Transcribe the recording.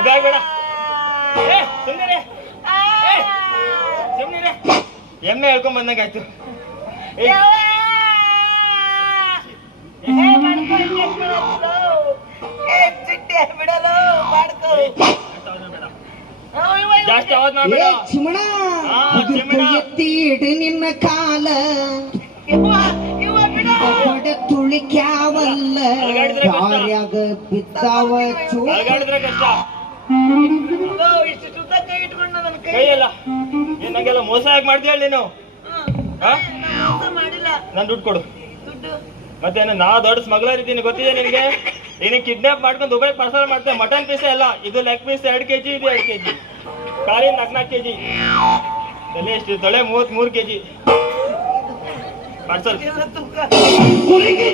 ಮಗಾಗ್ಬೇಡ. ಸುಮ್ಮನೆ ಸುಮ್ಮನೆ ಎಮ್ಮೆ ಹೇಳ್ಕೊಂಡ್ ಬಂದಂಗ ಆಯ್ತು. ಜಾಸ್ತಿ ಆವಾಜ್ ಮಾಡ್ಬೇಡ. ಎತ್ತಿ ನಿನ್ನ ಕಾಲ ತುಳಿಕ್ಯಾವಲ್ಲ ಯಾರ್ಯಾಗ ಬಿದ್ದಾವ ಅಲ್ಗಾಡಿದ್ರೆ ಕಷ್ಟ. ಇಷ್ಟು ಸುತ್ತ ಕೈ ಇಟ್ಕೊಂಡು ನನ್ನ ಕೈ ಅಲ್ಲ ನಂಗೆಲ್ಲ ಮೋಸ ಆಗಿ ಮಾಡ್ತೀಯ ನೀನು. ಮಾಡಿಲ್ಲ. ನನ್ ದುಡ್ಡು ಕೊಡು. ದುಡ್ಡು ಮತ್ತೇನು ನಾ ದೊಡ್ಡ ಸ್ಮಗ್ಲರ್ ಇದ್ದೀನಿ ಗೊತ್ತಿದೆ ನಿನಗೆ. ನೀನು ಕಿಡ್ನಾಪ್ ಮಾಡ್ಕೊಂಡು ದುಬೈ ಪಾರ್ಸಲ್ ಮಾಡ್ತೇವೆ. ಮಟನ್ ಪೀಸ್ ಎಲ್ಲ ಇದು ಲೆಗ್ ಪೀಸ್ 2 kg, ಇದು 2 kg, ಕಾಲಿ 4 kg, ತಲೆ ಎಷ್ಟು ತಲೆ 33 kg ಪಾರ್ಸಲ್. ಕುಳಿಗಿ